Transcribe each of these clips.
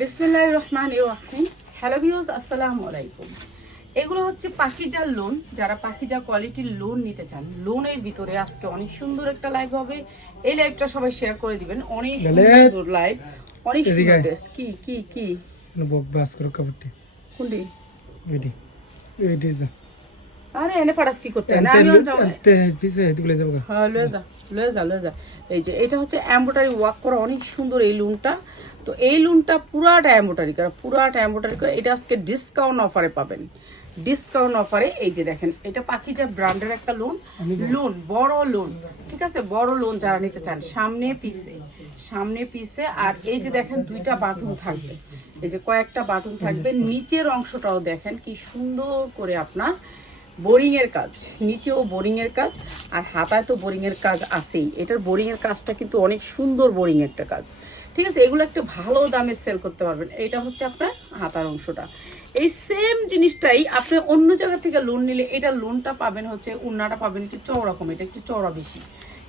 বিসমিল্লাহ রহমান রাহিম hello views আসসালামু আলাইকুম। এগুলো হচ্ছে পাখিজার লোন যারা পাখিজা কোয়ালিটির লোন নিতে চান লোনের ভিতরে আজকে অনেক সুন্দর একটা লাইভ হবে। এই লাইভটা সবাই শেয়ার করে দিবেন। অনেক সুন্দর লাইভ অনেক সুন্দর ড্রেস কি কি কি? বাস করো কাপড়টি। কোনটি? এটি। এটি যা। আরে এনে ফাটাস কি করতে? না আমি পিছে যাব হ্যাঁ লয়ে যা। লয়ে যা লয়ে যা এই যে এটা হচ্ছে এম্ব্রয়ডারি ওয়ার্ক করা অনেক সুন্দর এই লুনটা তো এই লুনটা পুরাটা এম্ব্রয়ডারি করা পুরাটা এম্ব্রয়ডারি করা এটা আজকে ডিসকাউন্ট অফারে পাবেন। ডিসকাউন্ট অফারে এই যে দেখেন এটা পাখিজা ব্র্যান্ডের একটা লোন লোন বড় লোন ঠিক আছে? বড় লোন যারা নিতে চান সামনে পিছে সামনে পিছে আর এই যে দেখেন দুইটা বাটন থাকবে। এই যে কয়েকটা বাটন থাকবে নিচের অংশটাও দেখেন কি সুন্দর করে আপনার বোরিং এর কাজ, নিচেও বোরিং এর কাজ আর হাতায় তো বোরিং এর কাজ আছেই। এটার বোরিং এর কাজটা কিন্তু অনেক সুন্দর বোরিং একটা কাজ। ঠিক আছে? এগুলো একটা ভালো দামে সেল করতে পারবেন। এটা হচ্ছে আপনার হাতার অংশটা। এই সেম জিনিসটাই আপনি অন্য জায়গা থেকে লোন নিলে এটা লোনটা পাবেন হচ্ছে, উন্নাটা পাবেন একটু চওড়া কম এটা একটু চওড়া বেশি।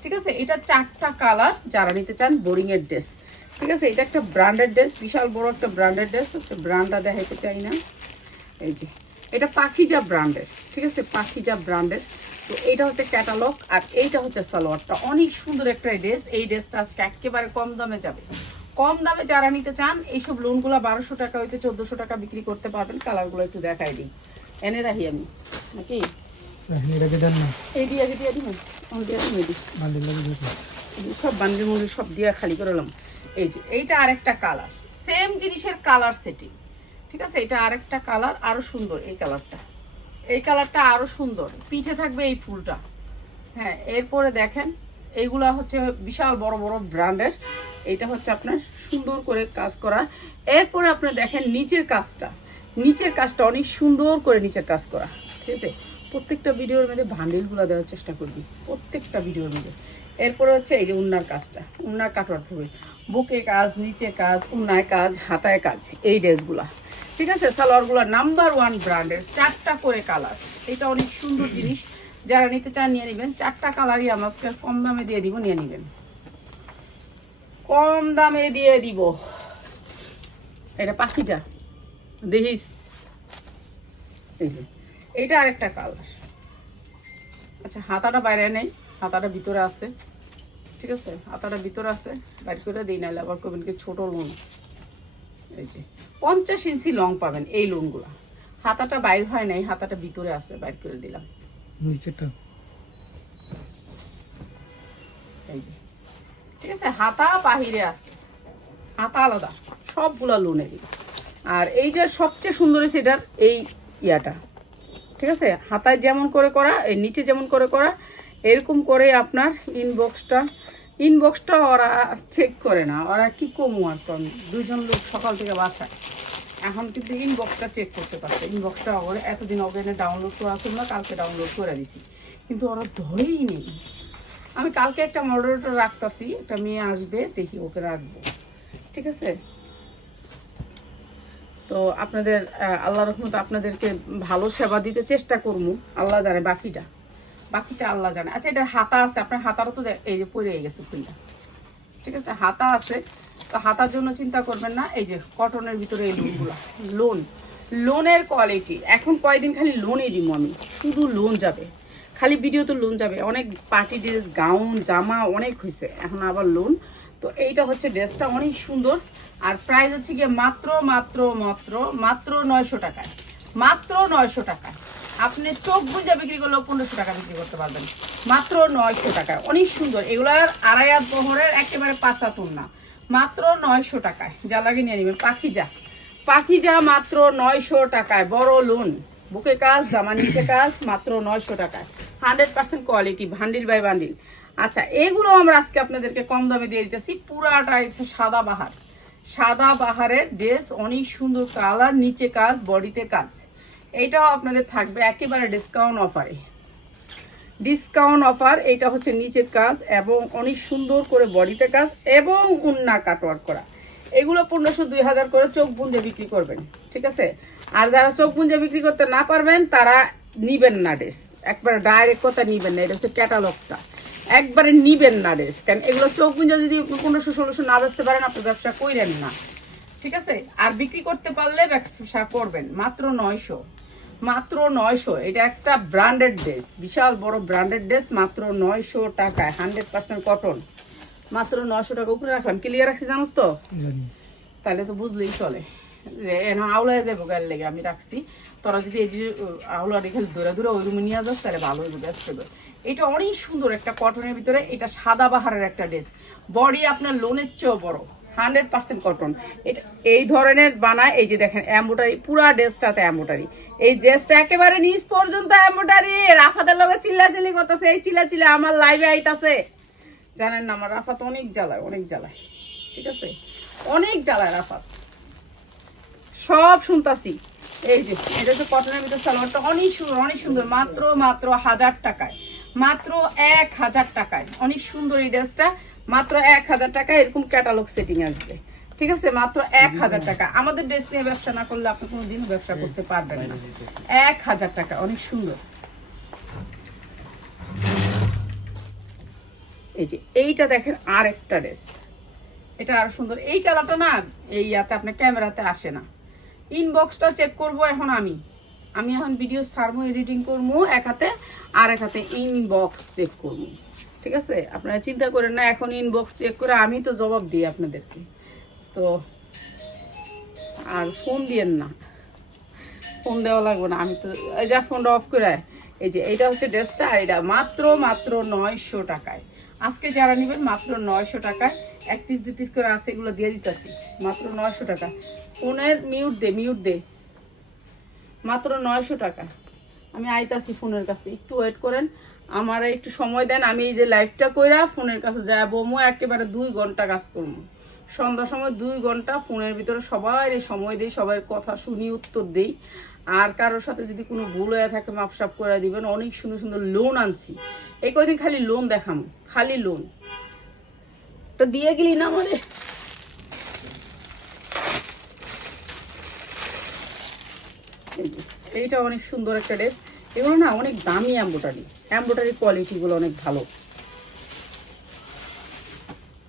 ঠিক আছে? এটা চারটা কালার যারা নিতে চান বোরিং এর ড্রেস ঠিক আছে? এটা একটা ব্র্যান্ডেড ড্রেস বিশাল বড় একটা ব্র্যান্ডেড ড্রেস হচ্ছে ব্র্যান্ডটা দেখাইতে চাই না। এই যে, এটা পাখিজা ব্র্যান্ডের ঠিক আছে? পাখিজা ব্র্যান্ডের তো এটা হচ্ছে ক্যাটালগ আর এইটা হচ্ছে সালোয়ারটা। অনেক সুন্দর একটা ড্রেস এই ড্রেসটা আজকে একেবারে কম দামে যাবে। কম দামে যারা নিতে চান এইসব লোনগুলো বারোশো টাকা হইতে চোদ্দোশো টাকা বিক্রি করতে পারবেন। কালারগুলো একটু দেখাই দিই। এনে রাখি আমি। নাকি? সব বান্ডিল মুন্ডিল সব দিয়ে খালি করলাম এই যে এইটা আরেকটা কালার সেম জিনিসের কালার সেটিং ঠিক আছে? এটা আরেকটা কালার আরও সুন্দর এই কালারটা এই কালারটা আরও সুন্দর। পিঠে থাকবে এই ফুলটা। হ্যাঁ এরপরে দেখেন, এইগুলা হচ্ছে বিশাল বড় বড় ব্র্যান্ডের। এইটা হচ্ছে আপনার সুন্দর করে কাজ করা। এরপরে আপনি দেখেন নিচের কাজটা। নিচের কাজটা অনেক সুন্দর করে নিচের কাজ করা। ঠিক আছে? প্রত্যেকটা ভিডিওর মধ্যে ভান্ডিলগুলো দেওয়ার চেষ্টা করবি। প্রত্যেকটা ভিডিওর মধ্যে। এরপরে হচ্ছে এই যে উন্নার কাজটা। উন্নার কাটোয়ার থাকবে বুকে কাজ, নিচে কাজ, উন্নায় কাজ, হাতায় কাজ, এই ড্রেসগুলা। ঠিক আছে? সালোয়ারগুলো নাম্বার ওয়ান ব্র্যান্ডের চারটা করে কালার এটা অনেক সুন্দর জিনিস। যারা নিতে চান নিয়ে নেবেন। চারটা কালারই আমার আজকে কম দামে দিয়ে দিব, নিয়ে নেবেন। কম দামে দিয়ে দিব। এটা পাখিটা দেখিস এইটা আরেকটা কালার আচ্ছা হাতাটা বাইরে নেই, হাতাটা ভিতরে আছে। ঠিক আছে? হাতাটা ভিতরে আছে, বাইরে করে দিই, নাহলে আবার কবেন কি ছোট লোন। এই যে পঞ্চাশ ইঞ্চি লং পাবেন এই লোনগুলা হাতাটা বাইর হয় নাই হাতাটা ভিতরে আছে বাইর করে দিলাম। নিচেরটা। এই যে ঠিক আছে হাতা বাহিরে আছে। হাতা আলাদা সবগুলা লোনেরই আর এইটা সবচেয়ে সুন্দর হয়েছে এটার এই ইয়াটা। ঠিক আছে হাতায় যেমন করে করা এই নিচে যেমন করে করা এরকম করে আপনার ইনবক্সটা ইনবক্সটা ওরা চেক করে না। ওরা কি কমু আর কম? দুজন লোক সকাল থেকে বাসায়। এখন কিন্তু ইনবক্সটা চেক করতে পারছে। ইনবক্সটা ওরা এতদিন ওখানে ডাউনলোড করা ছিল না, কালকে ডাউনলোড করে দিছি। কিন্তু ওরা ধরেই নেই। আমি কালকে একটা মডারেটর রাখতেছি, একটা মেয়ে আসবে, দেখি ওকে রাখব। ঠিক আছে? তো আপনাদের আল্লাহ রহমত আপনাদেরকে ভালো সেবা দিতে চেষ্টা করব আল্লাহ জানে বাকিটা। বাকিটা আল্লাহ জানে। আচ্ছা এটা হাতা আছে, আপনার হাতারও তো এই যে পড়ে গেছে ফুলটা। ঠিক আছে, হাতা আছে। তো হাতার জন্য চিন্তা করবেন না, এই যে কটনের ভিতরে এই লোনগুলো। লোন। লোনের কোয়ালিটি। এখন কয়দিন খালি লোনই দিব আমি। শুধু লোন যাবে। খালি ভিডিওতে লোন যাবে। অনেক পার্টি ড্রেস, গাউন, জামা অনেক হয়েছে এখন আবার লোন। তো এইটা হচ্ছে ড্রেসটা অনেক সুন্দর। আর প্রাইস হচ্ছে গিয়ে মাত্র মাত্র মাত্র মাত্র নয়শো টাকায়। মাত্র নয়শো টাকা আপনি চোখ বুঝে বিক্রি করলেও পনেরোশো টাকা বিক্রি করতে পারবেন। মাত্র নয়শো টাকায় অনেক সুন্দর। এগুলার আড়াই হাত বহরের একেবারে পাঁচাতুন না মাত্র নয়শো টাকায়। যা লাগে নিয়ে নেবেন। পাখি যা পাখি যা মাত্র নয়শো টাকায়। বড় লোন। বুকে কাজ জামা নিচে কাজ, মাত্র নয়শো টাকায়। Hundred percent quality, bundle by bundle আচ্ছা এগুলো আমরা আজকে আপনাদেরকে কম দামে দিয়ে দিতেছি। পুরাটা হচ্ছে সাদা বাহার। সাদা বাহারের ড্রেস অনেক সুন্দর কালার নিচে কাজ বডিতে কাজ। এইটাও আপনাদের থাকবে একেবারে ডিসকাউন্ট অফারে ডিসকাউন্ট অফার এটা হচ্ছে নিচের কাজ এবং অনেক সুন্দর করে বডিতে কাজ এবং উন্না কাটওয়ার করা। এগুলো পনেরোশো, দুই হাজার করে চোখ বুঞ্জে বিক্রি করবেন, ঠিক আছে? আর যারা চোখ বুঞ্জে বিক্রি করতে না পারবেন, তারা নিবেন না ড্রেস একবারে ডাইরেক্ট কথা নিবেন না, এটা হচ্ছে ক্যাটালগটা একবারে নিবেন না ড্রেস কারণ এগুলো চোখ বুঞ্জে যদি পনেরোশো, ষোলোশো না বেচতে পারেন, আপনি ব্যবসা কইরেন না, ঠিক আছে? আর বিক্রি করতে পারলে ব্যবসা করবেন, মাত্র নয়শো। মাত্র নয়শো। এটা একটা ব্র্যান্ডেড ড্রেস বিশাল বড় ব্র্যান্ডেড ড্রেস মাত্র নয়শো টাকায় হান্ড্রেড পার্সেন্ট কটন মাত্র নয়শো টাকা উপরে রাখলাম। ক্লিয়ার রাখছি জানোস তো? তাহলে তো বুঝলেই চলে। যে এন আউলায় যাব গায়ের লেগে আমি রাখছি। তোরা যদি এই যে আউলা রেখে দূরে দূরে ওই রুমে নিয়ে যাস তাহলে ভালো হইব করবে এটা অনেক সুন্দর একটা কটনের ভিতরে এটা সাদা বাহারের একটা ড্রেস বডি আপনার লোনের চেয়েও বড়। Hundred percent cotton. এই ধরনের বানায়, এই যে দেখেন, অ্যাম্বোটারি, পুরা ড্রেসটাতে অ্যাম্বোটারি। এই ড্রেসটা একেবারে নিচ পর্যন্ত অ্যাম্বোটারি। রাফাদের লগে চিল্লাচিল্লি করতেছে, এই চিল্লাচিল্লি আমার লাইভে আইতাছে। জানেন না, আমার রাফাত অনেক জ্বালায় অনেক জ্বালায়। ঠিক আছে? অনেক জ্বালায় রাফাত। সব শুনতাছি। এই যে, এটা হচ্ছে কটনের ভিতরে সালোয়ারটা অনেক সুন্দর অনেক সুন্দর। মাত্র মাত্র হাজার টাকায়। মাত্র এক হাজার টাকায়। অনেক সুন্দর এই ড্রেসটা। মাত্র এক হাজার টাকা এরকম ক্যাটালগ সেটিং আসবে। ঠিক আছে? মাত্র এক হাজার টাকা। আমাদের ড্রেস নিয়ে ব্যবসা না করলে আপনি কোনোদিন ব্যবসা করতে পারবেন না। এক হাজার টাকা, অনেক সুন্দর। এই যে, এইটা দেখেন আর একটা ড্রেস এটা আরও সুন্দর। এই কালারটা না, এই ইয়াতে আপনার ক্যামেরাতে আসে না। ইনবক্সটা চেক করব এখন আমি। আমি এখন ভিডিও সারমো এডিটিং করব, এক হাতে, আর এক হাতে ইনবক্স চেক করব। ঠিক আছে? আপনারা চিন্তা করেন না, এখন ইনবক্স চেক করে আমি তো জবাব দিই আপনাদেরকে। তো আর ফোন দিয়েন না। ফোন দেওয়া লাগবে না, আমি তো যা ফোনটা অফ করে এই যে এইটা হচ্ছে ড্রেসটা আর এটা মাত্র মাত্র নয়শো টাকায়। আজকে যারা নেবেন, মাত্র নয়শো টাকায়। এক পিস দু পিস করে আছে, এগুলো দিয়ে দিতেছি। মাত্র নয়শো টাকা। ফোনের মিউট দে মিউট দে। মাত্র নয়শো টাকা। আমি আইতাছি ফোনের কাছে, একটু ওয়েট করেন। আমার একটু সময় দেন, আমি এই যে লাইফটা কইরা ফোনের কাছে যাব মো একেবারে দুই ঘণ্টা কাজ করব। সন্ধ্যার সময় দুই ঘণ্টা ফোনের ভিতরে সবাই সময় দিই সবার কথা শুনি, উত্তর দিই। আর কারোর সাথে যদি কোনো ভুল হয়ে থাকে, মাপসাপ করে দিবেন। অনেক সুন্দর সুন্দর লোন আনছি। এই কয়দিন খালি লোন দেখাম, খালি লোন তো দিয়ে গেলি না মানে এই এইটা অনেক সুন্দর একটা ড্রেস এগুলো না অনেক দামি এম্বোটারি এম্বোটারি কোয়ালিটিগুলো অনেক ভালো।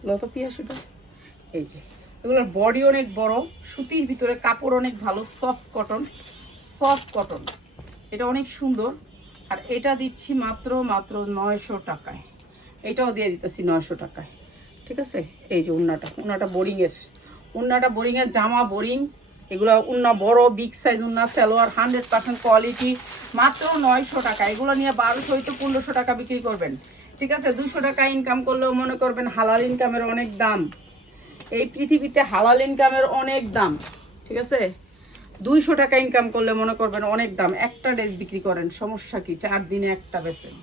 লত পিয়াসুটা এই যে। এগুলোর বডি অনেক বড়, সুতির ভিতরে কাপড় অনেক ভালো সফট কটন সফট কটন এটা অনেক সুন্দর। আর এটা দিচ্ছি মাত্র মাত্র নয়শো টাকায়। এটাও দিয়ে দিতেছি নয়শো টাকায়। ঠিক আছে? এই যে উন্নাটা। উন্নাটা বোরিংয়ের উন্নাটা বোরিংয়ের জামা বোরিং এগুলো উন্না বড় বিগ সাইজ উন্না, সালোয়ার হান্ড্রেড পার্সেন্ট কোয়ালিটি মাত্র নয়শো টাকা। এগুলো নিয়ে বারোশো হইতে পনেরোশো টাকা বিক্রি করবেন। ঠিক আছে? দুশো টাকা ইনকাম করলেও মনে করবেন হালাল ইনকামের অনেক দাম। এই পৃথিবীতে হালাল ইনকামের অনেক দাম। ঠিক আছে? দুইশো টাকা ইনকাম করলে মনে করবেন অনেক দাম। একটা ড্রেস বিক্রি করেন, সমস্যা কি? চার দিনে একটা বেচেন।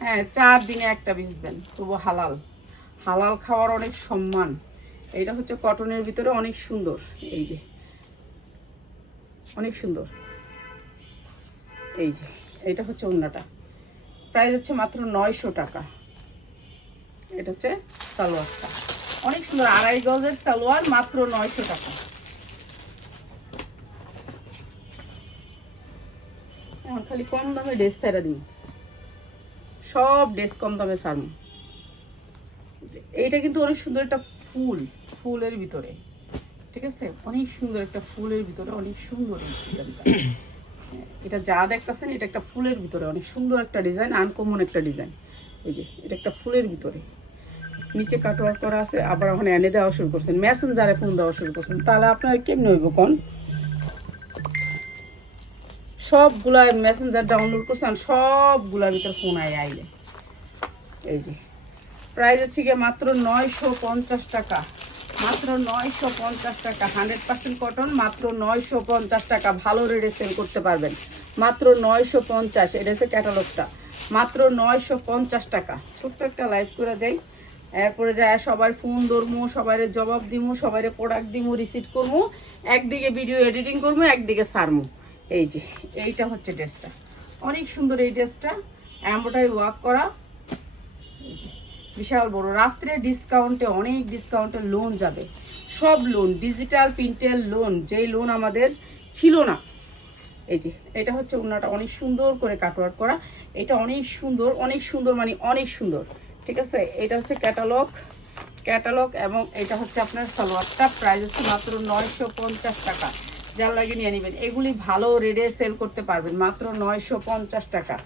হ্যাঁ চার দিনে একটা বেচবেন। তবু হালাল। হালাল খাওয়ার অনেক সম্মান। এটা হচ্ছে কটনের ভিতরে অনেক সুন্দর। এই যে। অনেক সুন্দর। এই যে, এইটা হচ্ছে অন্যটা প্রাইস হচ্ছে মাত্র নয়শো টাকা। এটা হচ্ছে সালোয়ারটা। অনেক সুন্দর, আড়াই গজের সালোয়ার মাত্র নয়শো টাকা। এখন খালি কম দামে ড্রেস তেরা দিন সব ড্রেস কম দামে সারমু এইটা কিন্তু অনেক সুন্দর একটা ফুল, ফুলের ভিতরে। ঠিক আছে? অনেক সুন্দর একটা ফুলের ভিতরে অনেক সুন্দর এটা যা দেখতেছেন, এটা একটা ফুলের ভিতরে অনেক সুন্দর একটা ডিজাইন আনকমন একটা ডিজাইন এই যে, এটা একটা ফুলের ভিতরে। নিচে কাটওয়ার্ক করা আছে, আবার ওখানে এনে দেওয়া শুরু করছেন। মেসেঞ্জারে ফোন দেওয়া শুরু করছেন। তাহলে আপনার কেমনি হইব কোন? সবগুলা মেসেঞ্জার ডাউনলোড করছেন, সবগুলার ভিতরে ফোন আই আইলে। এই যে প্রাইস হচ্ছে গিয়ে মাত্র নয়শো পঞ্চাশ টাকা। মাত্র নয়শো পঞ্চাশ টাকা হান্ড্রেড পার্সেন্ট কটন মাত্র নয়শো পঞ্চাশ টাকা ভালো রেটে সেল করতে পারবেন। মাত্র নয়শো পঞ্চাশ এটা হচ্ছে ক্যাটালগটা মাত্র নয়শো পঞ্চাশ টাকা। ছোট্ট একটা লাইভ করে যাই। এরপরে যায় সবার ফোন ধরবো সবাই জবাব দিমু সবাই প্রোডাক্ট দিমু রিসিভ করব একদিকে ভিডিও এডিটিং করব একদিকে সারমু এই যে এইটা হচ্ছে ড্রেসটা অনেক সুন্দর এই ড্রেসটা এম্ব্রয়ডারি ওয়ার্ক করা। এই যে, বিশাল বড়। রাত্রে ডিসকাউন্টে অনেক ডিসকাউন্টে লোন যাবে। সব লোন ডিজিটাল প্রিন্টের লোন যেই লোন আমাদের ছিল না। এই যে, এটা হচ্ছে ওনাটা অনেক সুন্দর করে কাটওয়ার্ক করা। এটা অনেক সুন্দর অনেক সুন্দর মানে অনেক সুন্দর। ঠিক আছে? এটা হচ্ছে ক্যাটালগ ক্যাটালগ এবং এটা হচ্ছে আপনার সালোয়ারটা। প্রাইস হচ্ছে মাত্র নয়শো পঞ্চাশ টাকা। যার লাগে নিয়ে নেবেন। এগুলি ভালো রেডে সেল করতে পারবেন। মাত্র নয়শো পঞ্চাশ টাকা।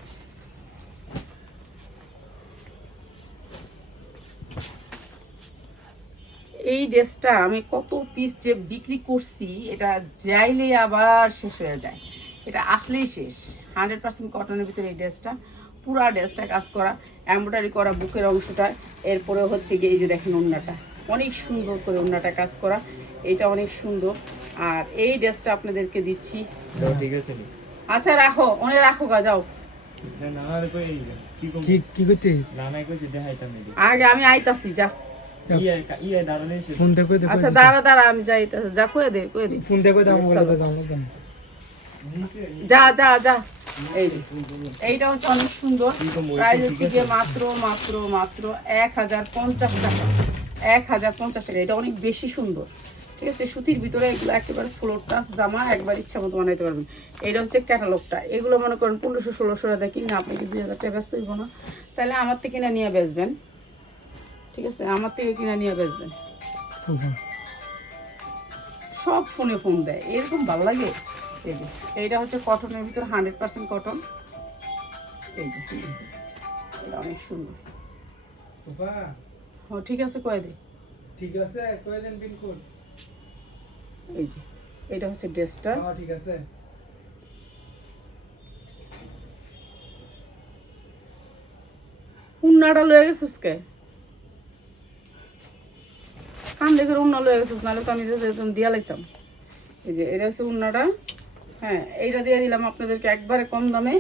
এই ড্রেসটা আমি কত পিস যে বিক্রি করছি এটা যাইলে আবার শেষ হয়ে যায়। এটা আসলেই শেষ। হান্ড্রেড পার্সেন্ট কটনের ভিতরে এই ড্রেসটা পুরা ড্রেসটা কাজ করা এমব্রয়ডারি করা বুকের অংশটা এরপরে হচ্ছে গিয়ে এই যে দেখেন ওন্নাটা অনেক সুন্দর করে ওন্নাটা কাজ করা এটা অনেক সুন্দর। আর এই ড্রেসটা আপনাদেরকে দিচ্ছি। তাও ঠিক আছে নি? আচ্ছা রাখো অনেক রাখো গা যাও। আগে আমি আইতাছি যা। ফোন দেখো দেখো আচ্ছা দাঁড়া দাঁড়া আমি যাই যা কয়ে দে কয়ে দে ফোন দেখো দাম বলে দাও যা যা যা এইটা হচ্ছে অনেক সুন্দর প্রাইস হচ্ছে গিয়ে মাত্র মাত্র মাত্র এক হাজার পঞ্চাশ টাকা এক হাজার পঞ্চাশ টাকা এটা অনেক বেশি সুন্দর ঠিক আছে সুতির ভিতরে এগুলো একেবারে ফ্লোর টাচ জামা একবার ইচ্ছা মতো বানাইতে পারবেন এটা হচ্ছে ক্যাটালগটা এগুলো মনে করেন পনেরোশো ষোলোশো টাকা কিনে আপনি কি দুই হাজার টাকা ব্যস্ত হইব না তাহলে আমার থেকে কিনে নিয়ে বেচবেন ঠিক আছে? আমার থেকে কিনে নিয়ে বেচবেন সব ফোনে ফোন দেয়। এরকম ভালো লাগে? এই যে এইটা হচ্ছে কটনের ভিতর হান্ড্রেড পার্সেন্ট কটন। এই যে এটা অনেক সুন্দর। ও ঠিক আছে কয়ে দে। ঠিক আছে কয় দিন পিনকোড এই যে এটা হচ্ছে ড্রেসটা। হ্যাঁ ঠিক আছে। উন্নাটা লয়ে গেছিস কে? কান দেখে উন্না লয়ে গেছিস, নাহলে তো আমি দিয়া লাইতাম। এই যে, এটা হচ্ছে উন্নাটা হ্যাঁ এইটা দিয়ে দিলাম আপনাদেরকে একবারে কম দামে।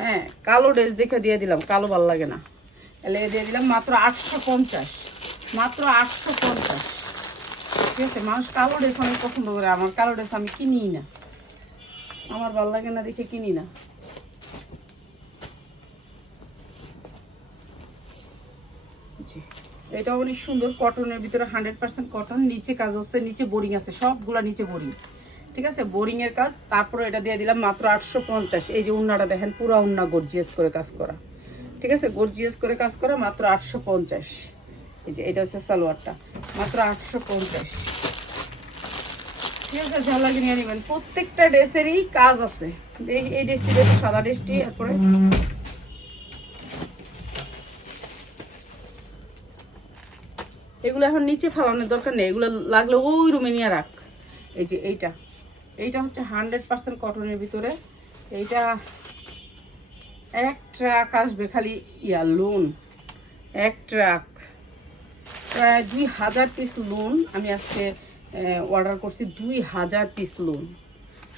হ্যাঁ কালো ড্রেস দেখে দিয়ে দিলাম, কালো ভালো লাগে না। এলে দিয়ে দিলাম মাত্র আটশো পঞ্চাশ, মাত্র আটশো পঞ্চাশ। ঠিক আছে, মানুষ কালো ড্রেস অনেক পছন্দ করে, আমার কালো ড্রেস আমি কিনি না। আমার ভালো লাগে না দেখে কিনি না। জি। এটা অনেক সুন্দর কটনের ভিতরে হান্ড্রেড পার্সেন্ট কটন নিচে কাজ হচ্ছে, নিচে বোরিং আছে, সবগুলা নিচে বোরিং ঠিক আছে? বোরিং এর কাজ, তারপরে এটা দিয়ে দিলাম মাত্র আটশো পঞ্চাশ। এই যে উন্নাটা দেখেন, পুরো উন্না গর্জিয়াস করে কাজ করা। ঠিক আছে? গর্জিয়াস করে কাজ করা, মাত্র আটশো পঞ্চাশ। এই যে, এটা হচ্ছে সালোয়ারটা, মাত্র আটশো পঞ্চাশ। ঠিক আছে? ভালো লাগে নিয়ে নেবেন। প্রত্যেকটা ড্রেসেরই কাজ আছে। এই- এই ড্রেসটি সাদা ড্রেসটি, এরপরে এগুলো এখন নিচে ফালানোর দরকার নেই। এগুলো লাগলে ওই রুমে নিয়ে রাখ। এই যে এইটা। এইটা হচ্ছে হান্ড্রেড পার্সেন্ট কটনের ভিতরে। এইটা এক ট্রাক আসবে খালি ইয়া লোন এক ট্রাক। প্রায় দুই হাজার পিস লোন আমি আজকে অর্ডার করছি দুই হাজার পিস লোন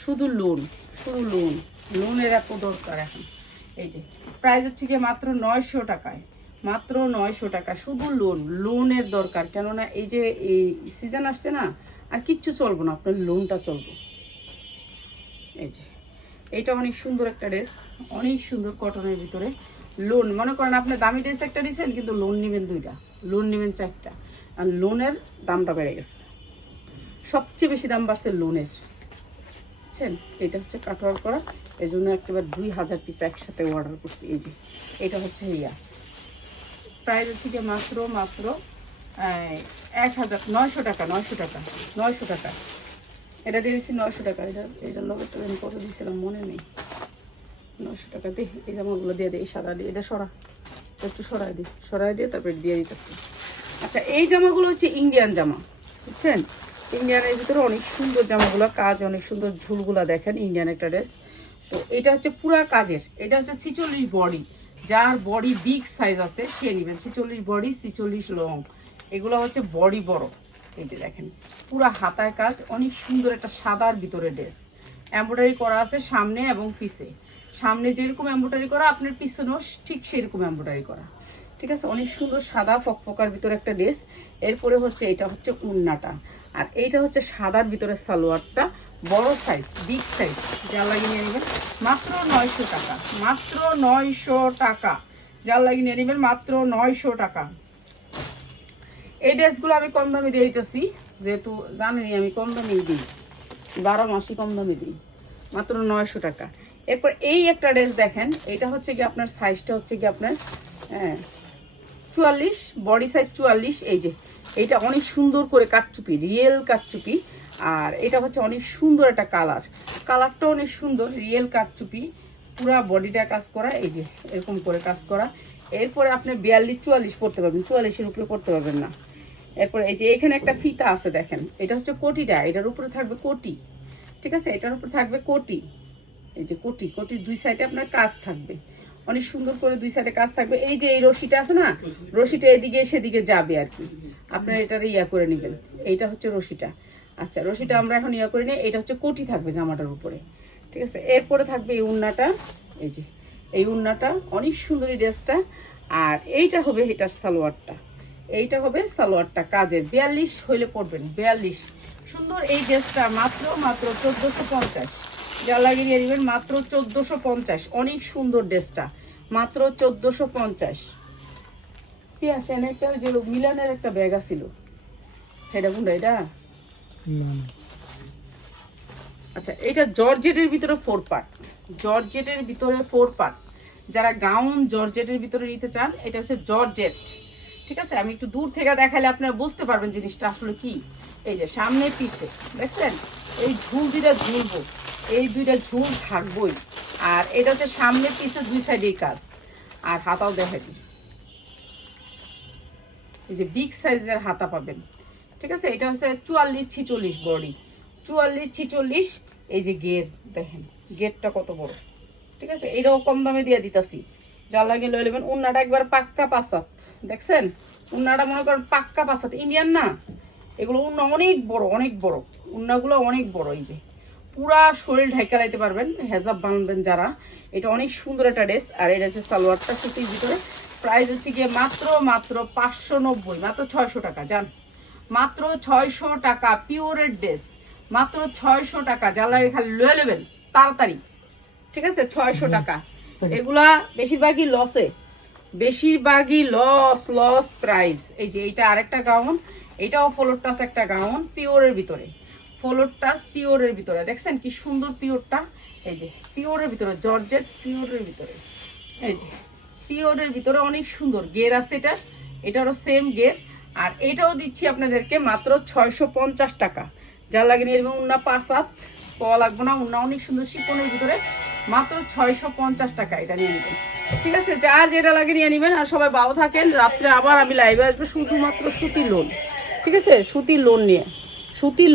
শুধু লোন শুধু লোন লোনের এত দরকার এখন। এই যে প্রাইস হচ্ছে গিয়ে মাত্র নয়শো টাকায়। মাত্র নয়শো টাকা। শুধু লোন লোনের দরকার। কেননা এই যে এই সিজন আসছে না, আর কিচ্ছু চলবো না, আপনার লোনটা চলবো। এই যে, এইটা অনেক সুন্দর একটা ড্রেস অনেক সুন্দর কটনের ভিতরে লোন মনে করেন আপনি দামি ড্রেস একটা দিয়েছেন কিন্তু লোন নেবেন দুইটা। লোন নেবেন চারটা। আর লোনের দামটা বেড়ে গেছে। সবচেয়ে বেশি দাম বাড়ছে লোনের বুঝছেন? এটা হচ্ছে কাটওয়ার করা। এই জন্য একেবারে দুই হাজার পিস একসাথে অর্ডার করছি। এই যে, এটা হচ্ছে ইয়া প্রাইস হচ্ছে গিয়ে মাত্র মাত্র এক হাজার, নয়শো টাকা নয়শো টাকা নয়শো টাকা। এটা দিয়ে দিচ্ছি নয়শো টাকা। এটা লোকের তো আমি কত দিয়েছিলাম, মনে নেই। নয়শো টাকা দিই এই জামাগুলো দিয়ে দিই সাদা দিয়ে। এটা সরা, একটু সরাই দিই। সরাই দিয়ে তারপরে দিয়ে দিতেছি। আচ্ছা এই জামাগুলো হচ্ছে ইন্ডিয়ান জামা, বুঝছেন? ইন্ডিয়ানের ভিতরে অনেক সুন্দর জামাগুলো, কাজ অনেক সুন্দর, ঝুলগুলা দেখেন, ইন্ডিয়ান একটা ড্রেস তো এটা হচ্ছে পুরা কাজের, এটা হচ্ছে ছিচল্লিশ বডি। যার বডি বিগ সাইজ আছে, সে নেবেন ছিচল্লিশ বডি, ছিচল্লিশ লং এগুলো হচ্ছে বডি বড়। এই যে দেখেন, পুরা হাতায় কাজ, অনেক সুন্দর একটা সাদার ভিতরে ড্রেস এমব্রয়ডারি করা আছে সামনে এবং পিছে। সামনে যেরকম এমব্রয়ডারি করা, আপনার পিছনেও ঠিক সেরকম এমব্রয়ডারি করা। ঠিক আছে? অনেক সুন্দর সাদা ফকফকার ভিতরে একটা ড্রেস এরপরে হচ্ছে, এটা হচ্ছে উন্নাটা। আর এইটা হচ্ছে সাদার ভিতরে সালোয়ারটা। বড় সাইজ বিগ সাইজ যা লাগিয়ে নিয়ে নেবেন মাত্র নয়শো টাকা, মাত্র নয়শো টাকা। যা লাগিয়ে নিয়ে নেবেন মাত্র নয়শো টাকা। এই ড্রেসগুলো আমি কম দামে দিয়ে দিতেছি, যেহেতু জানেনই আমি কম দামে দিই, বারো মাসই কম দামে দিই, মাত্র নয়শো টাকা। এরপর এই একটা ড্রেস দেখেন, এটা হচ্ছে কি আপনার সাইজটা হচ্ছে কি আপনার হ্যাঁ চুয়াল্লিশ বডি সাইজ চুয়াল্লিশ, এই যে এটা অনেক সুন্দর করে কাটচুপি রিয়েল কাটচুপি আর এটা হচ্ছে অনেক সুন্দর একটা কালার। কালারটা অনেক সুন্দর, রিয়েল কাটচুপি পুরা বডিটা কাজ করা, এই যে এরকম করে কাজ করা। এরপরে আপনি বিয়াল্লিশ, চুয়াল্লিশ পড়তে পারবেন, চুয়াল্লিশের উপরে পড়তে পারবেন না। এরপরে এই যে এখানে একটা ফিতা আছে দেখেন, এটা হচ্ছে কোটিটা, এটার উপরে থাকবে কোটি। ঠিক আছে? এটার উপরে থাকবে কোটি। এই যে কোটি কোটির দুই সাইডে আপনার কাজ থাকবে। অনেক সুন্দর করে দুই সাইডে কাজ থাকবে। এই যে এই রশিটা আছে না, রশিটা এদিকে সেদিকে যাবে আর কি। আপনার এটার ইয়া করে নেবেন। এইটা হচ্ছে রশিটা। আচ্ছা রশিটা আমরা এখন ইয়া করে নিই এটা হচ্ছে কোটি থাকবে জামাটার উপরে। ঠিক আছে? এরপরে থাকবে এই উন্নাটা, এই যে, এই উন্নাটা, অনেক সুন্দরী ড্রেসটা, আর এইটা হবে এটার সালোয়ারটা। এইটা হবে সালোয়ারটা, কাজের। বিয়াল্লিশ হইলে পড়বেন বিয়াল্লিশ। সুন্দর এই ড্রেসটা মাত্র মাত্র চোদ্দোশো পঞ্চাশ। যা লাগিয়ে নেবেন মাত্র চোদ্দোশো পঞ্চাশ। অনেক সুন্দর ড্রেসটা, মাত্র চোদ্দোশো পঞ্চাশ। এনে একটা যে মিলানের একটা ব্যাগ আছিল। সেটা কোনটা, এটা? আচ্ছা এটা জর্জেটের ভিতরে ফোর পার্ট জর্জেটের ভিতরে ফোর পার্ট যারা গাউন জর্জেটের ভিতরে নিতে চান, এটা হচ্ছে জর্জেট। ঠিক আছে? আমি একটু দূর থেকে দেখালে আপনারা বুঝতে পারবেন জিনিসটা আসলে কি। এই যে, সামনে পিছে দেখছেন? এই ঝুল দুইটা ঝুলবো। এই দুইটা ঝুল থাকবোই। আর এটা হচ্ছে সামনে পিছে দুই সাইডেই কাজ। আর হাতাও দেখা দিই। এই যে বিগ সাইজের হাতা পাবেন। ঠিক আছে? এটা হচ্ছে চুয়াল্লিশ ছিচল্লিশ বডি। চুয়াল্লিশ ছিচল্লিশ, এই যে গের দেখেন, গেটটা কত বড়? ঠিক আছে? এটাও কম দামে দিয়ে দিতাছি। যা লাগে লয়ে নেবেন। উন্নাটা একবার পাক্কা পাসাত। দেখছেন? উন্নাটা মনে করেন পাক্কা পাসাত। ইন্ডিয়ান না? এগুলো উন্না অনেক বড় অনেক বড়। উন্নাগুলো অনেক বড়, এই যে। পুরা শরীর ঢাকা লাইতে পারবেন, হেজাব বানবেন যারা। এটা অনেক সুন্দর একটা ড্রেস। আর এটা হচ্ছে সালোয়ারটা সুতির ভিতরে। প্রাইস হচ্ছে গিয়ে মাত্র মাত্র পাঁচশো নব্বই, মাত্র ছয়শো টাকা, জান? মাত্র ছয়শো টাকা পিওরের ড্রেস মাত্র ছয়শো টাকা যারা খালি লয়ে নেবেন তাড়াতাড়ি। ঠিক আছে? ছয়শো টাকা। এগুলা বেশিরভাগই লসে বেশিরভাগই লস লস প্রাইস এই যে এইটা আরেকটা গাউন এটাও ফলোর টাস একটা গাউন পিওরের ভিতরে। ফলোর টাস পিওরের ভিতরে। দেখছেন কি সুন্দর পিওরটা এই যে পিওরের ভিতরে জর্জেট পিওরের ভিতরে। এই যে পিওরের ভিতরে অনেক সুন্দর। গের আছে এটা। এটারও সেম গের আর এটাও দিচ্ছি আপনাদেরকে মাত্র ছয়শো পঞ্চাশ টাকা। যা লাগে নিয়ে যাবেন উন্না পাঁচ হাত, পাওয়া লাগবে না, উন্না অনেক সুন্দর শিপনের ভিতরে। মাত্র ছয়শো পঞ্চাশ টাকা এটা নিয়ে নেবেন। ঠিক আছে যার যেটা লাগে নিয়ে নেবেন আর সবাই ভালো থাকেন। রাত্রে আবার আমি লাইভে আসব শুধুমাত্র সুতির লোন। ঠিক আছে, সুতির লোন নিয়ে। সুতির